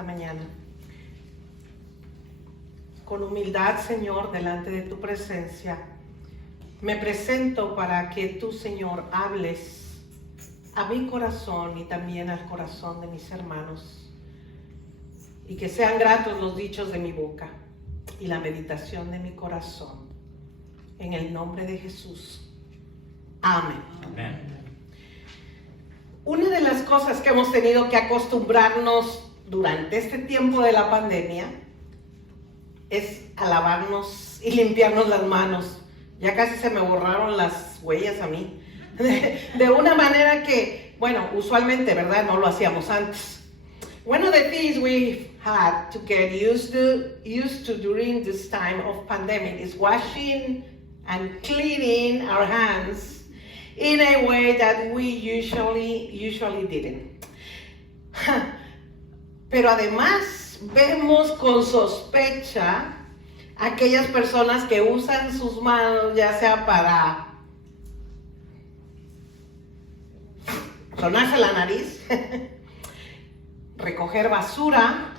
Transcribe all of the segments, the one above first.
esta mañana. Con humildad, Señor, delante de tu presencia, me presento para que tú, Señor, hables a mi corazón y también al corazón de mis hermanos, y que sean gratos los dichos de mi boca y la meditación de mi corazón. En el nombre de Jesús. Amén. Amén. Una de las cosas que hemos tenido que acostumbrarnos durante este tiempo de la pandemia es a lavarnos y limpiarnos las manos. Ya casi se me borraron las huellas a mí. De una manera que, bueno, usualmente, ¿verdad? No lo hacíamos antes. One of the things we had to get used to during this time of pandemic is washing and cleaning our hands in a way that we usually didn't. Pero además vemos con sospecha aquellas personas que usan sus manos ya sea para sonarse la nariz, recoger basura,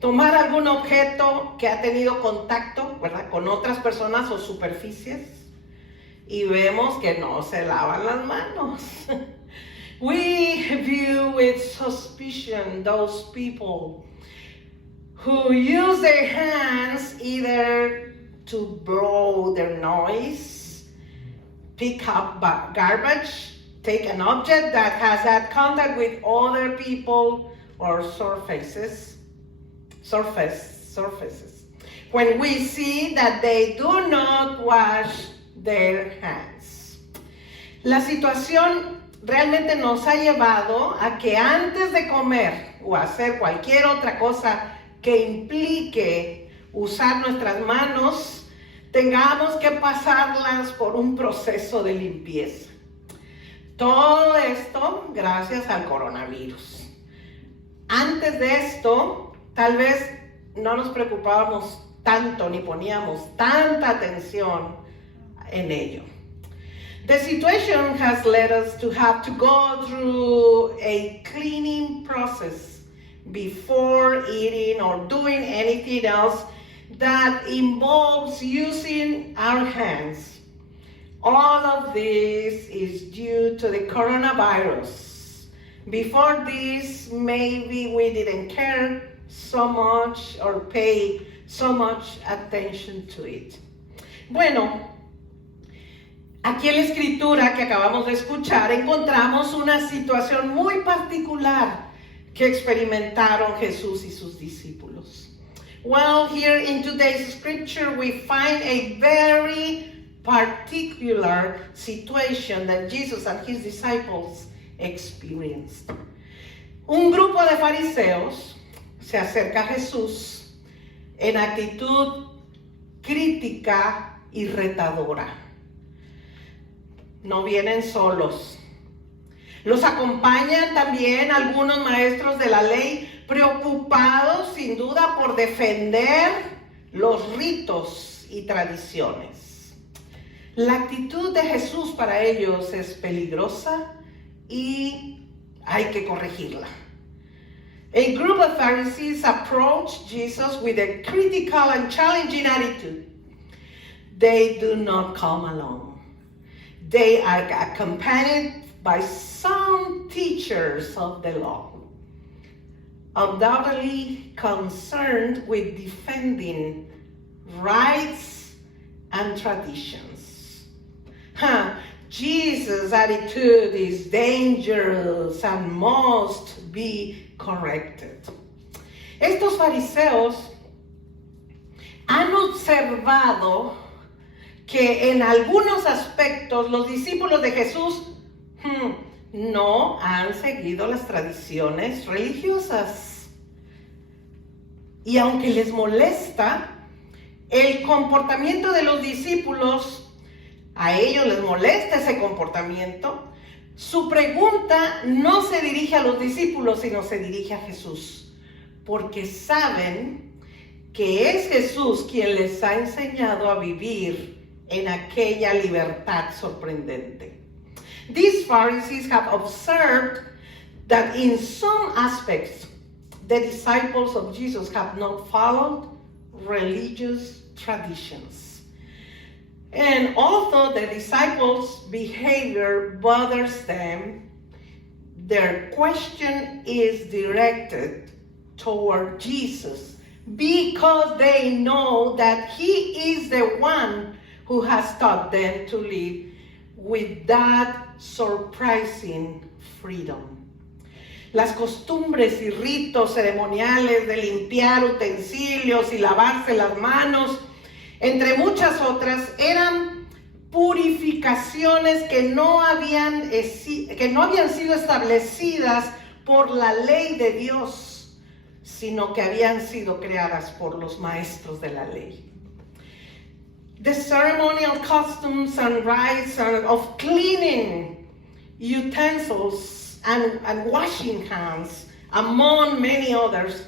tomar algún objeto que ha tenido contacto, ¿verdad?, con otras personas o superficies, y vemos que no se lavan las manos. We view with suspicion those people who use their hands either to blow their nose, pick up garbage, take an object that has had contact with other people or surfaces. When we see that they do not wash their hands. La situación realmente nos ha llevado a que antes de comer o hacer cualquier otra cosa que implique usar nuestras manos, tengamos que pasarlas por un proceso de limpieza. Todo esto gracias al coronavirus. Antes de esto, tal vez no nos preocupábamos tanto ni poníamos tanta atención en ello. The situation has led us to have to go through a cleaning process before eating or doing anything else that involves using our hands. All of this is due to the coronavirus. Before this, maybe we didn't care so much or pay so much attention to it. Bueno, aquí en la escritura que acabamos de escuchar encontramos una situación muy particular que experimentaron Jesús y sus discípulos. Well, here in today's scripture we find a very particular situation that Jesus and his disciples experienced. Un grupo de fariseos se acerca a Jesús en actitud crítica y retadora. No vienen solos. Los acompañan también algunos maestros de la ley, preocupados sin duda por defender los ritos y tradiciones. La actitud de Jesús para ellos es peligrosa y hay que corregirla. A group of Pharisees approached Jesus with a critical and challenging attitude. They do not come alone. They are accompanied by some teachers of the law, undoubtedly concerned with defending rights and traditions. Jesus' attitude is dangerous and must be corrected. Estos fariseos han observado que en algunos aspectos los discípulos de Jesús no han seguido las tradiciones religiosas. Y aunque les molesta el comportamiento de los discípulos, a ellos les molesta ese comportamiento, su pregunta no se dirige a los discípulos, sino se dirige a Jesús, porque saben que es Jesús quien les ha enseñado a vivir en aquella libertad sorprendente. These Pharisees have observed that in some aspects, the disciples of Jesus have not followed religious traditions. And although the disciples' behavior bothers them, their question is directed toward Jesus because they know that he is the one who has taught them to live with that surprising freedom. Las costumbres y ritos ceremoniales de limpiar utensilios y lavarse las manos, entre muchas otras, eran purificaciones que no habían sido establecidas por la ley de Dios, sino que habían sido creadas por los maestros de la ley. The ceremonial customs and rites of cleaning utensils and washing hands, among many others,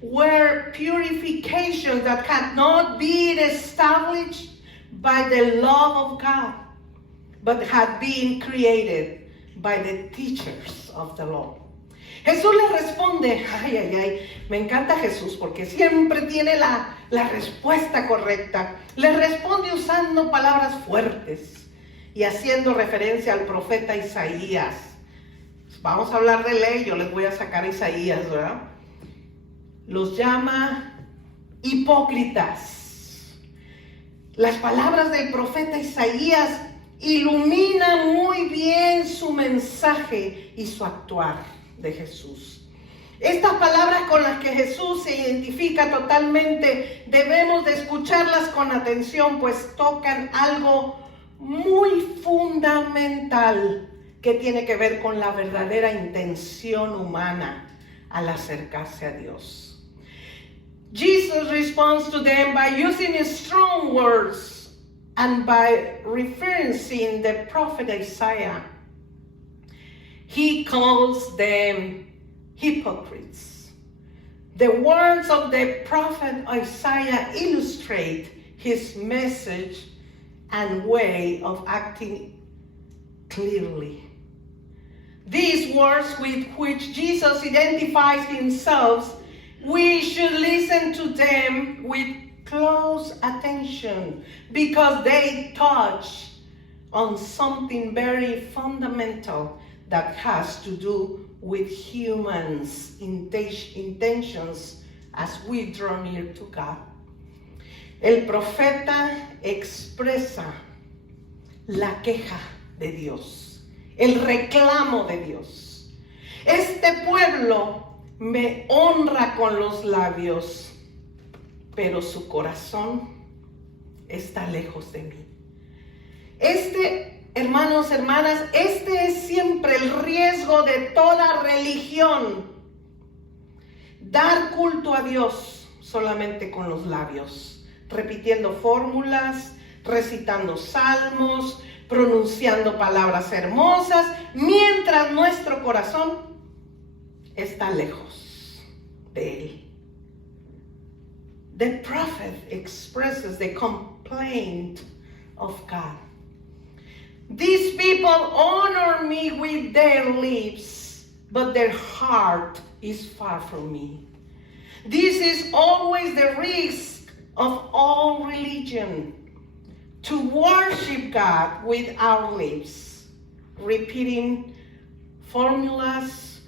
were purifications that had not been established by the love of God, but had been created by the teachers of the law. Jesús le responde, me encanta Jesús porque siempre tiene la respuesta correcta. Le responde usando palabras fuertes y haciendo referencia al profeta Isaías. Vamos a hablar de ley, yo les voy a sacar a Isaías, ¿verdad? Los llama hipócritas. Las palabras del profeta Isaías iluminan muy bien su mensaje y su actuar de Jesús. Estas palabras con las que Jesús se identifica totalmente debemos de escucharlas con atención, pues tocan algo muy fundamental que tiene que ver con la verdadera intención humana al acercarse a Dios. Jesus responds to them by using strong words and by referencing the prophet Isaiah. He calls them hypocrites. The words of the prophet Isaiah illustrate his message and way of acting clearly. These words with which Jesus identifies himself, we should listen to them with close attention because they touch on something very fundamental that has to do with humans' intentions as we draw near to God. El profeta expresa la queja de Dios, el reclamo de Dios. Este pueblo me honra con los labios, pero su corazón está lejos de mí. Hermanos, hermanas, este es siempre el riesgo de toda religión. Dar culto a Dios solamente con los labios, repitiendo fórmulas, recitando salmos, pronunciando palabras hermosas, mientras nuestro corazón está lejos de Él. The prophet expresses the complaint of God. These people honor me with their lips, but their heart is far from me. This is always the risk of all religion, to worship God with our lips, repeating formulas,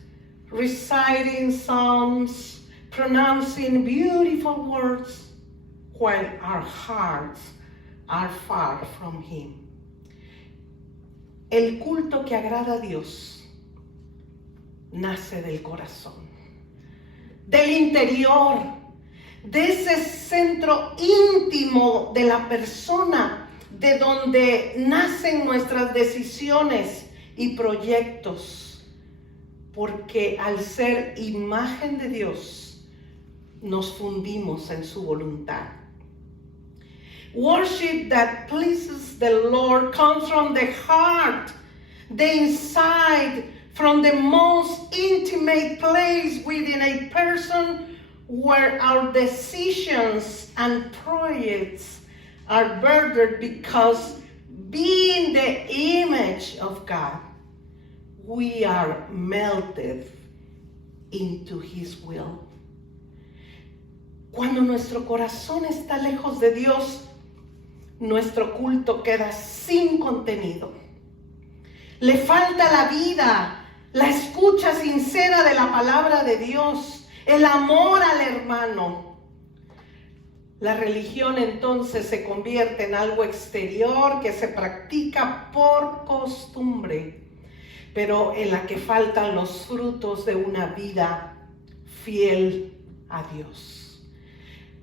reciting psalms, pronouncing beautiful words, while our hearts are far from Him. El culto que agrada a Dios nace del corazón, del interior, de ese centro íntimo de la persona, de donde nacen nuestras decisiones y proyectos, porque al ser imagen de Dios, nos fundimos en su voluntad. Worship that pleases the Lord comes from the heart, the inside, from the most intimate place within a person where our decisions and projects are burdened, because being the image of God, we are melted into His will. Cuando nuestro corazón está lejos de Dios, nuestro culto queda sin contenido. Le falta la vida, la escucha sincera de la palabra de Dios, el amor al hermano. La religión entonces se convierte en algo exterior que se practica por costumbre, pero en la que faltan los frutos de una vida fiel a Dios.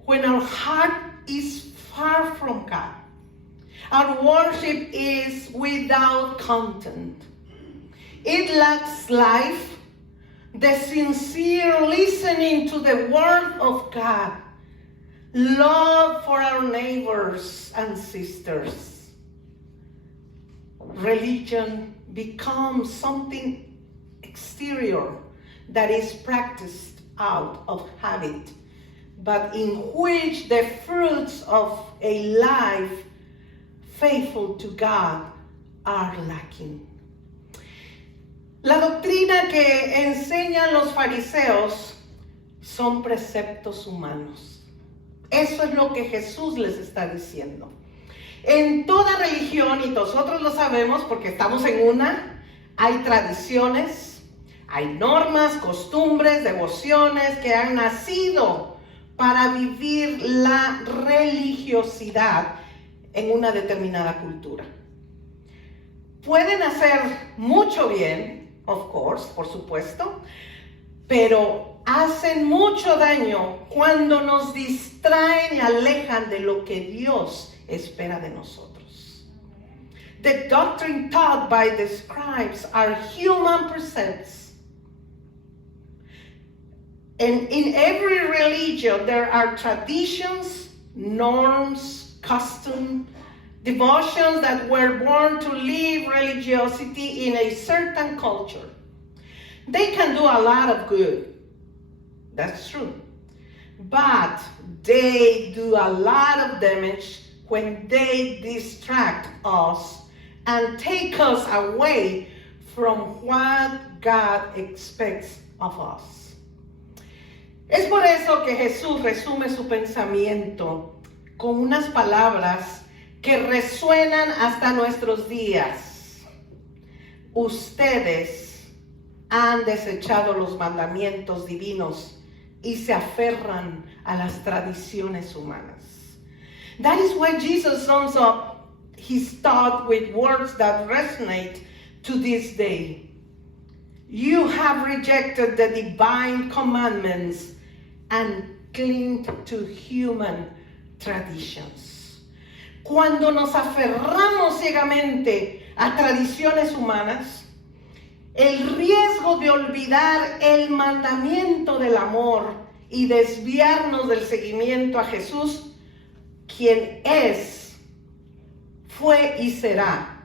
When our heart is far from God, our worship is without content. It lacks life, the sincere listening to the word of God, love for our neighbors and sisters. Religion becomes something exterior that is practiced out of habit, but in which the fruits of a life faithful to God are lacking. La doctrina que enseñan los fariseos son preceptos humanos. Eso es lo que Jesús les está diciendo. En toda religión, y nosotros lo sabemos porque estamos en una, hay tradiciones, hay normas, costumbres, devociones que han nacido para vivir la religiosidad en una determinada cultura. Pueden hacer mucho bien, of course, por supuesto, pero hacen mucho daño cuando nos distraen y alejan de lo que Dios espera de nosotros. The doctrine taught by the scribes are human precepts. And in every religion there are traditions, norms, customs, devotions that were born to live religiosity in a certain culture. They can do a lot of good. That's true. But they do a lot of damage when they distract us and take us away from what God expects of us. Es por eso que Jesús resume su pensamiento con unas palabras que resuenan hasta nuestros días. Ustedes han desechado los mandamientos divinos y se aferran a las tradiciones humanas. That is why Jesus sums up his thought with words that resonate to this day. You have rejected the divine commandments and cling to human traditions. Cuando nos aferramos ciegamente a tradiciones humanas, el riesgo de olvidar el mandamiento del amor y desviarnos del seguimiento a Jesús, quien es, fue y será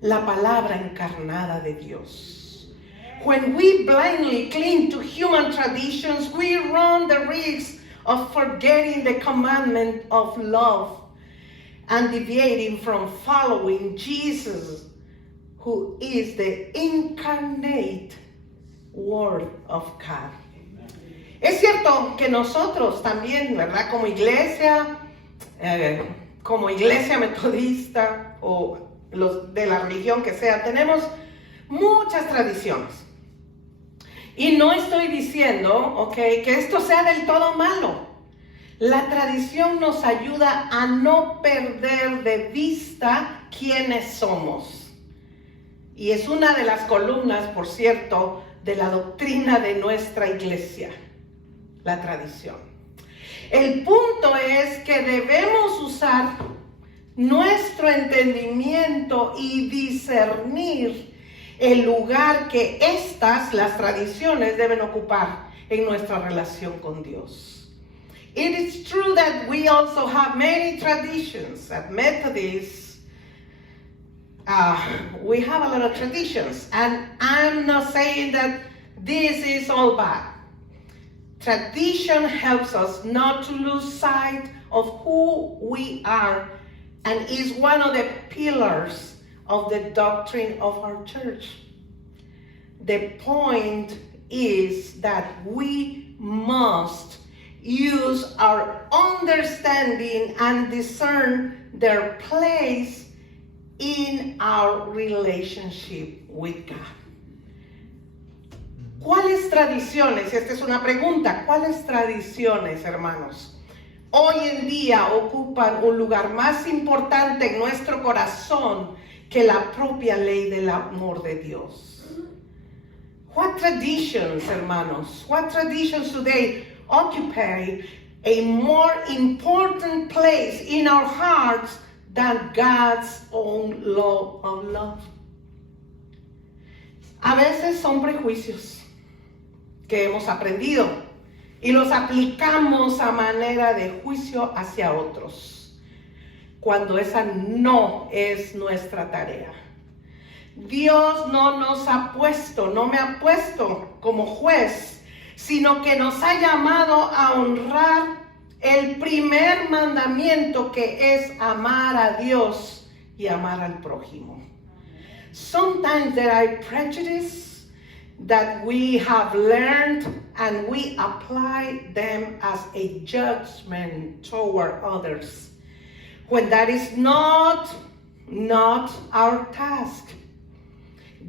la palabra encarnada de Dios. When we blindly cling to human traditions, we run the risk of forgetting the commandment of love and deviating from following Jesus, who is the incarnate Word of God. Es cierto que nosotros también, ¿verdad? Como iglesia metodista o los de la religión que sea, tenemos muchas tradiciones. Y no estoy diciendo, que esto sea del todo malo. La tradición nos ayuda a no perder de vista quiénes somos. Y es una de las columnas, por cierto, de la doctrina de nuestra iglesia, la tradición. El punto es que debemos usar nuestro entendimiento y discernir el lugar que las tradiciones, deben ocupar en nuestra relación con Dios. It is true that we also have many traditions. At Methodist, we have a lot of traditions, and I'm not saying that this is all bad. Tradition helps us not to lose sight of who we are and is one of the pillars of the doctrine of our church. The point is that we must use our understanding and discern their place in our relationship with God. ¿Cuáles tradiciones? Esta es una pregunta. ¿Cuáles tradiciones, hermanos, hoy en día ocupan un lugar más importante en nuestro corazón que la propia ley del amor de Dios? What traditions, hermanos, what traditions today occupy a more important place in our hearts than God's own law of love? A veces son prejuicios que hemos aprendido y los aplicamos a manera de juicio hacia otros, cuando esa no es nuestra tarea. Dios no nos ha puesto, no me ha puesto como juez, sino que nos ha llamado a honrar el primer mandamiento, que es amar a Dios y amar al prójimo. Sometimes there are prejudices that we have learned and we apply them as a judgment toward others, when that is not our task.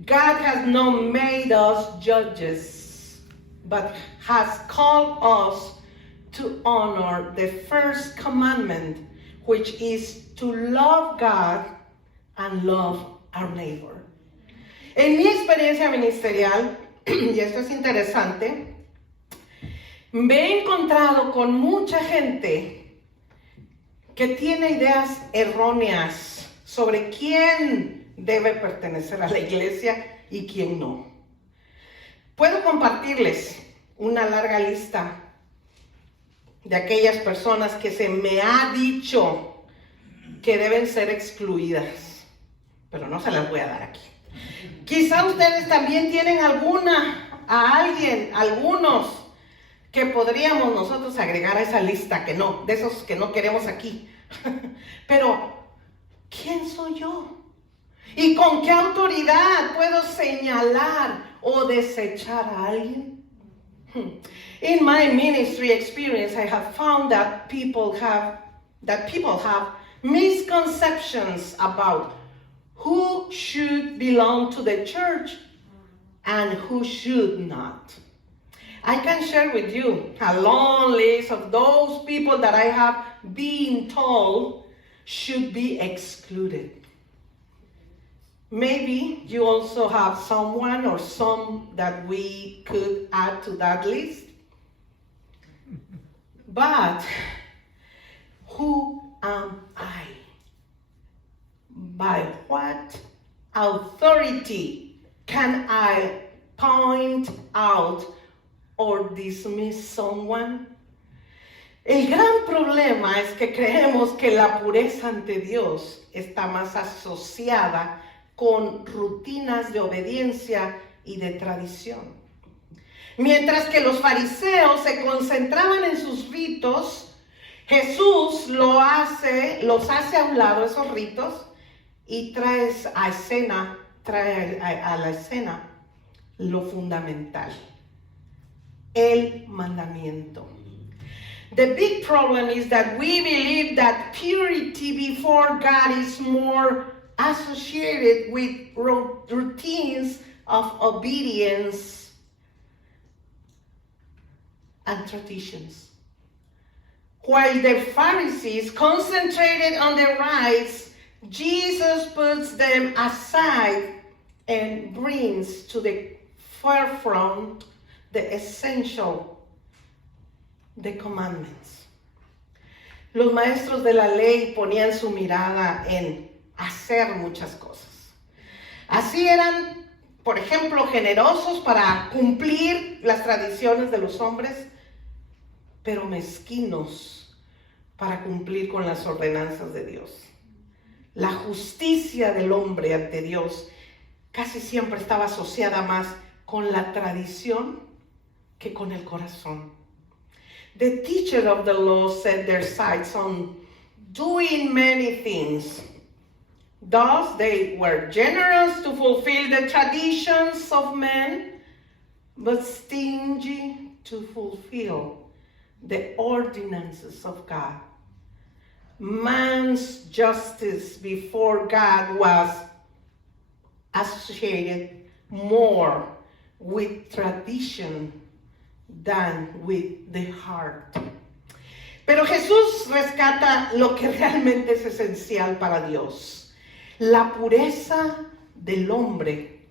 God has not made us judges, but has called us to honor the first commandment, which is to love God and love our neighbor. En mi experiencia ministerial, y esto es interesante, me he encontrado con mucha gente que tiene ideas erróneas sobre quién debe pertenecer a la iglesia y quién no. Puedo compartirles una larga lista de aquellas personas que se me ha dicho que deben ser excluidas, pero no se las voy a dar aquí. Quizá ustedes también tienen algunos que podríamos nosotros agregar a esa lista, de esos que no queremos aquí. Pero, ¿quién soy yo? ¿Y con qué autoridad puedo señalar o desechar a alguien? In my ministry experience, I have found that people have misconceptions about who should belong to the church and who should not. I can share with you a long list of those people that I have been told should be excluded. Maybe you also have someone or some that we could add to that list. But who am I? By what authority can I point out or dismiss someone? El gran problema es que creemos que la pureza ante Dios está más asociada con rutinas de obediencia y de tradición. Mientras que los fariseos se concentraban en sus ritos, Jesús los hace a un lado esos ritos y trae a la escena lo fundamental, el mandamiento. The big problem is that we believe that purity before God is more associated with routines of obedience and traditions. While the Pharisees concentrated on their rites, Jesus puts them aside and brings to the forefront the essential, the commandments. Los maestros de la ley ponían su mirada en hacer muchas cosas. Así eran, por ejemplo, generosos para cumplir las tradiciones de los hombres, pero mezquinos para cumplir con las ordenanzas de Dios. La justicia del hombre ante Dios casi siempre estaba asociada más con la tradición que con el corazón. The teacher of the law set their sights on doing many things. Thus, they were generous to fulfill the traditions of men, but stingy to fulfill the ordinances of God. Man's justice before God was associated more with tradition than with the heart. Pero Jesús rescata lo que realmente es esencial para Dios. La pureza del hombre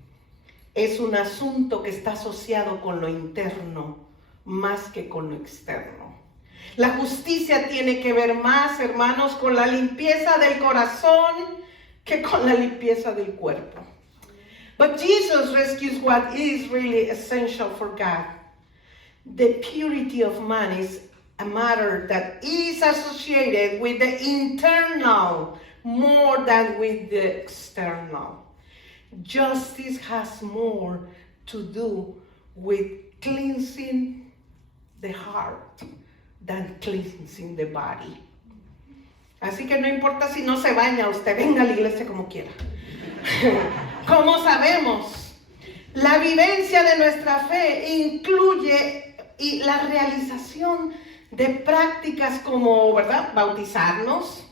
es un asunto que está asociado con lo interno más que con lo externo. La justicia tiene que ver más, hermanos, con la limpieza del corazón que con la limpieza del cuerpo. But Jesus rescues what is really essential for God. The purity of man is a matter that is associated with the internal more than with the external. Justice has more to do with cleansing the heart than cleansing the body. Así que no importa si no se baña, usted venga a la iglesia como quiera. Como sabemos, la vivencia de nuestra fe incluye la realización de prácticas como, ¿verdad?, bautizarnos,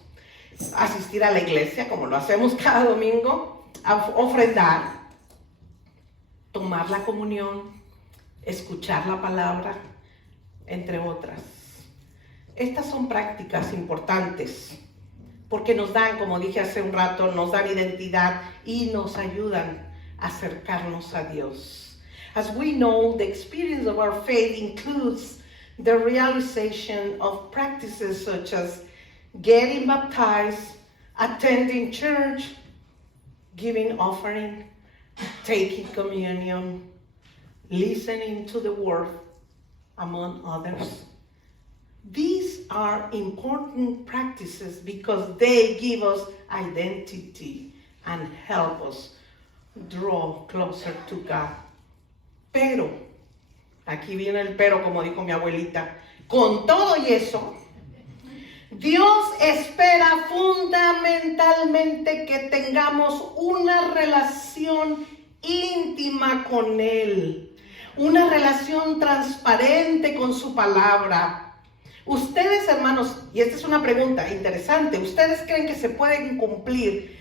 asistir a la iglesia como lo hacemos cada domingo, ofrendar, tomar la comunión, escuchar la palabra, entre otras. Estas son prácticas importantes porque nos dan, como dije hace un rato, nos dan identidad y nos ayudan a acercarnos a Dios. As we know, the experience of our faith includes the realization of practices such as getting baptized, attending church, giving offering, taking communion, listening to the word, among others. These are important practices because they give us identity and help us draw closer to God. Pero, aquí viene el pero, como dijo mi abuelita, con todo y eso, Dios espera fundamentalmente que tengamos una relación íntima con Él, una relación transparente con su palabra. Ustedes, hermanos, y esta es una pregunta interesante, ¿ustedes creen que se pueden cumplir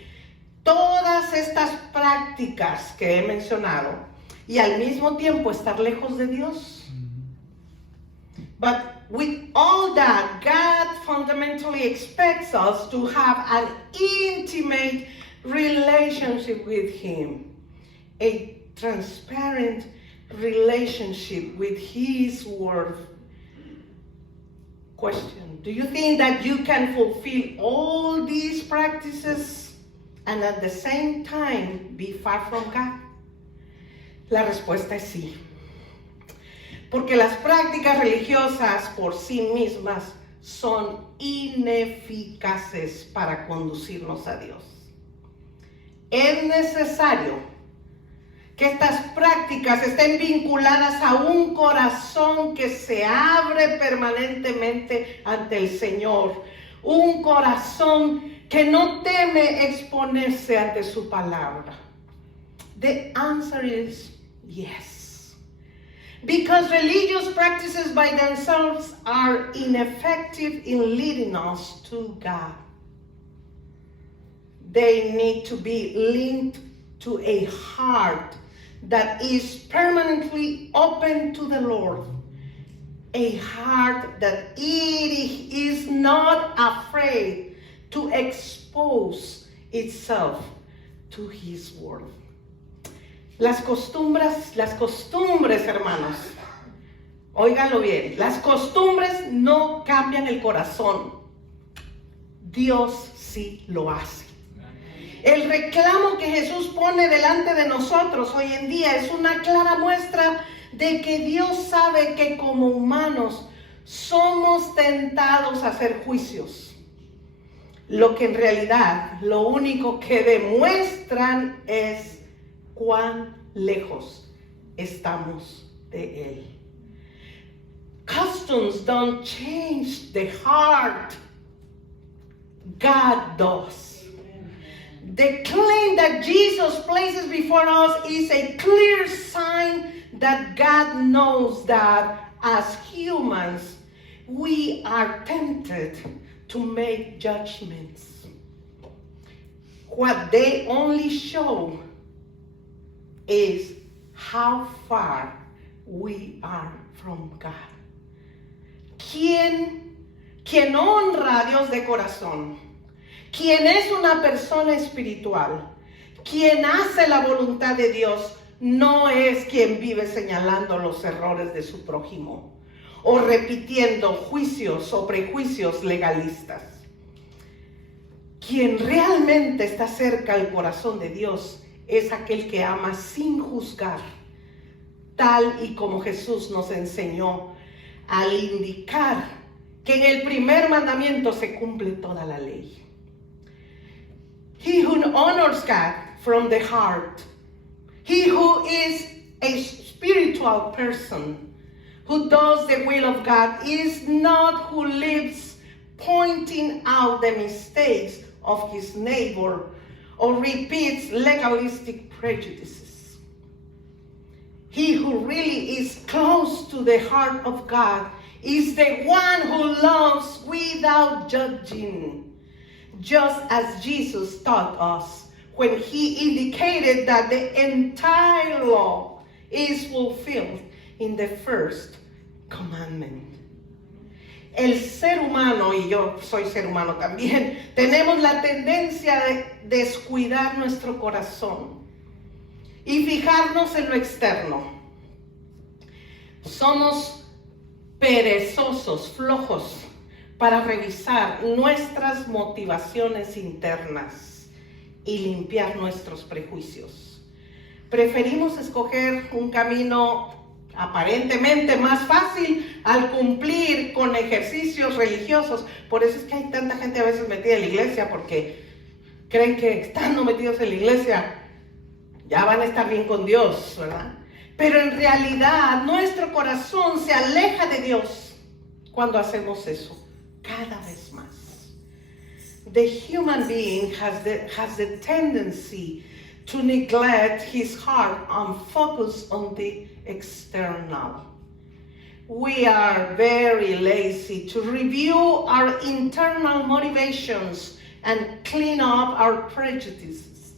todas estas prácticas que he mencionado y al mismo tiempo estar lejos de Dios? But with all that, God fundamentally expects us to have an intimate relationship with Him, a transparent relationship with His Word. Question: do you think that you can fulfill all these practices and at the same time be far from God? La respuesta es sí. Porque las prácticas religiosas por sí mismas son ineficaces para conducirnos a Dios. Es necesario que estas prácticas estén vinculadas a un corazón que se abre permanentemente ante el Señor. Un corazón que no teme exponerse ante su palabra. The answer is yes. Because religious practices by themselves are ineffective in leading us to God. They need to be linked to a heart that is permanently open to the Lord. A heart that it is not afraid to expose itself to His Word. Las costumbres, hermanos, óiganlo bien, las costumbres no cambian el corazón. Dios sí lo hace. El reclamo que Jesús pone delante de nosotros hoy en día es una clara muestra de que Dios sabe que como humanos somos tentados a hacer juicios. Lo que en realidad lo único que demuestran es cuán lejos estamos de Él. Customs don't change the heart. God does. The claim that Jesus places before us is a clear sign that God knows that as humans, we are tempted to make judgments. What they only show is how far we are from God. Quien honra a Dios de corazón, quien es una persona espiritual, quien hace la voluntad de Dios, no es quien vive señalando los errores de su prójimo o repitiendo juicios o prejuicios legalistas. Quien realmente está cerca al corazón de Dios es aquel que ama sin juzgar, tal y como Jesús nos enseñó al indicar que en el primer mandamiento se cumple toda la ley. He who honors God from the heart, he who is a spiritual person, who does the will of God, is not who lives pointing out the mistakes of his neighbor or repeats legalistic prejudices. He who really is close to the heart of God is the one who loves without judging, just as Jesus taught us when he indicated that the entire law is fulfilled in the first commandment. El ser humano, y yo soy ser humano también, tenemos la tendencia de descuidar nuestro corazón y fijarnos en lo externo. Somos perezosos, flojos para revisar nuestras motivaciones internas y limpiar nuestros prejuicios. Preferimos escoger un camino aparentemente más fácil al cumplir con ejercicios religiosos. Por eso es que hay tanta gente a veces metida en la iglesia, porque creen que estando metidos en la iglesia ya van a estar bien con Dios, ¿verdad? Pero en realidad nuestro corazón se aleja de Dios cuando hacemos eso cada vez más. The human being has the tendency to neglect his heart and focus on the external. We are very lazy to review our internal motivations and clean up our prejudices.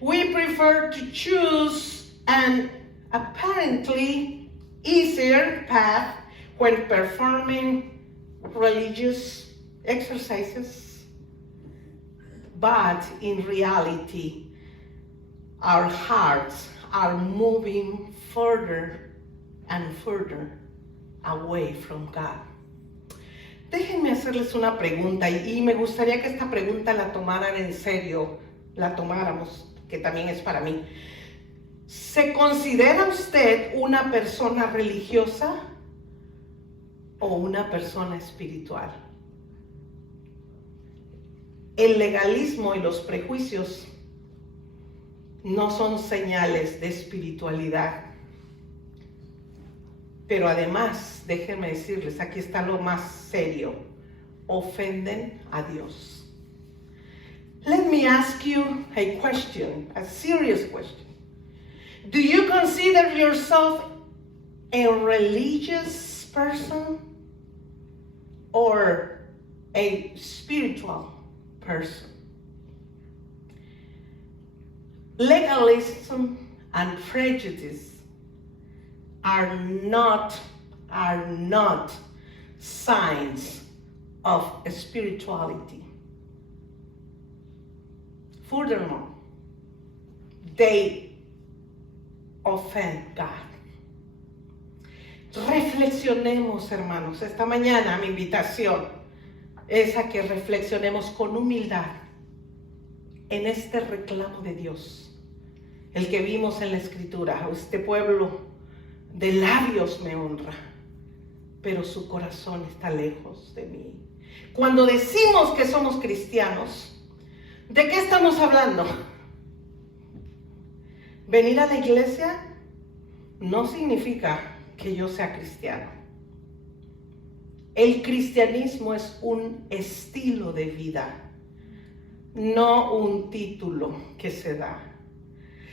We prefer to choose an apparently easier path when performing religious exercises, but in reality, our hearts are moving further and further away from God. Déjenme hacerles una pregunta y me gustaría que esta pregunta la tomaran en serio, la tomáramos, que también es para mí. ¿Se considera usted una persona religiosa o una persona espiritual? El legalismo y los prejuicios no son señales de espiritualidad. Pero además, déjenme decirles, aquí está lo más serio, ofenden a Dios. Let me ask you a question, a serious question. Do you consider yourself a religious person or a spiritual person? Legalism and prejudice are not signs of spirituality. Furthermore, they offend God. Reflexionemos, hermanos. Esta mañana mi invitación es a que reflexionemos con humildad en este reclamo de Dios, el que vimos en la Escritura. Este pueblo de labios me honra, pero su corazón está lejos de mí. Cuando decimos que somos cristianos, ¿de qué estamos hablando? Venir a la iglesia no significa que yo sea cristiano. El cristianismo es un estilo de vida, no un título que se da.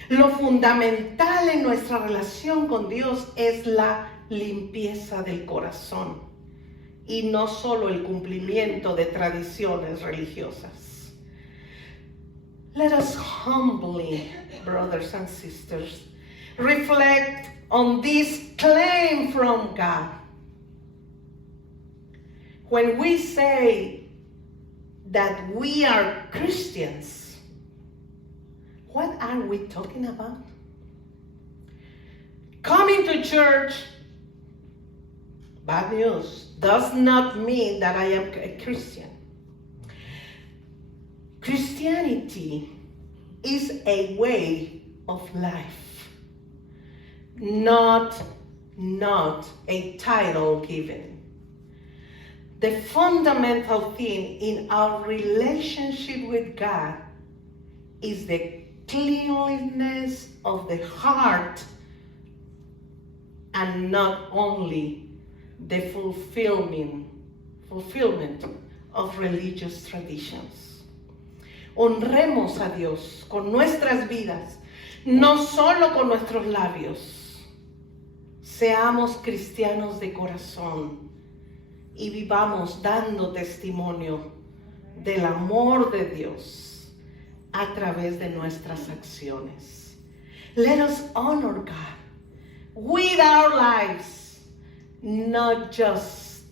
Lo fundamental en nuestra relación con Dios es la limpieza del corazón y no solo el cumplimiento de tradiciones religiosas. Let us humbly, brothers and sisters, reflect on this claim from God. When we say that we are Christians, what are we talking about? Coming to church, bad news, does not mean that I am a Christian. Christianity is a way of life, not a title given. The fundamental thing in our relationship with God is the cleanliness of the heart and not only the fulfillment of religious traditions. Honremos a Dios con nuestras vidas, no solo con nuestros labios. Seamos cristianos de corazón y vivamos dando testimonio del amor de Dios a través de nuestras acciones. Let us honor God with our lives, not just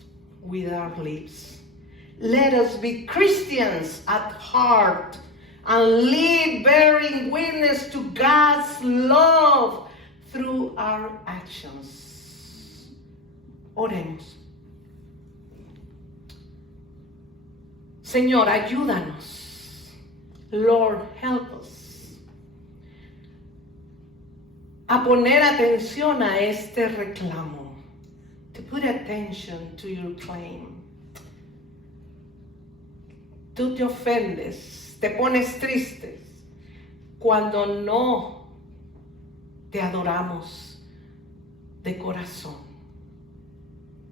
with our lips. Let us be Christians at heart and live bearing witness to God's love through our actions. Oremos. Señor, ayúdanos. Lord, help us a poner atención a este reclamo. To put attention to your claim. Tú te ofendes, te pones triste cuando no te adoramos de corazón.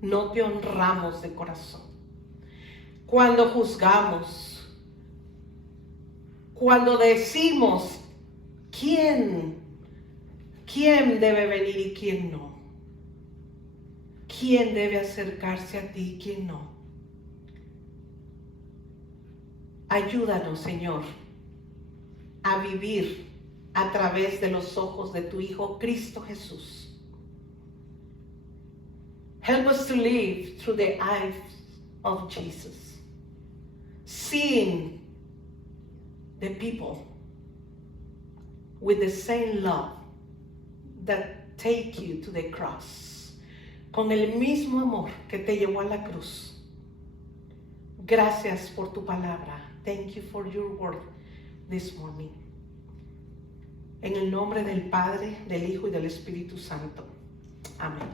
No te honramos de corazón. Cuando juzgamos, cuando decimos quién debe venir y quién no. Quién debe acercarse a ti y quién no. Ayúdanos, Señor, a vivir a través de los ojos de tu Hijo Cristo Jesús. Help us to live through the eyes of Jesus, seeing the people with the same love that take you to the cross, con el mismo amor que te llevó a la cruz. Gracias por tu palabra. Thank you for your word this morning. En el nombre del Padre, del Hijo y del Espíritu Santo. Amén.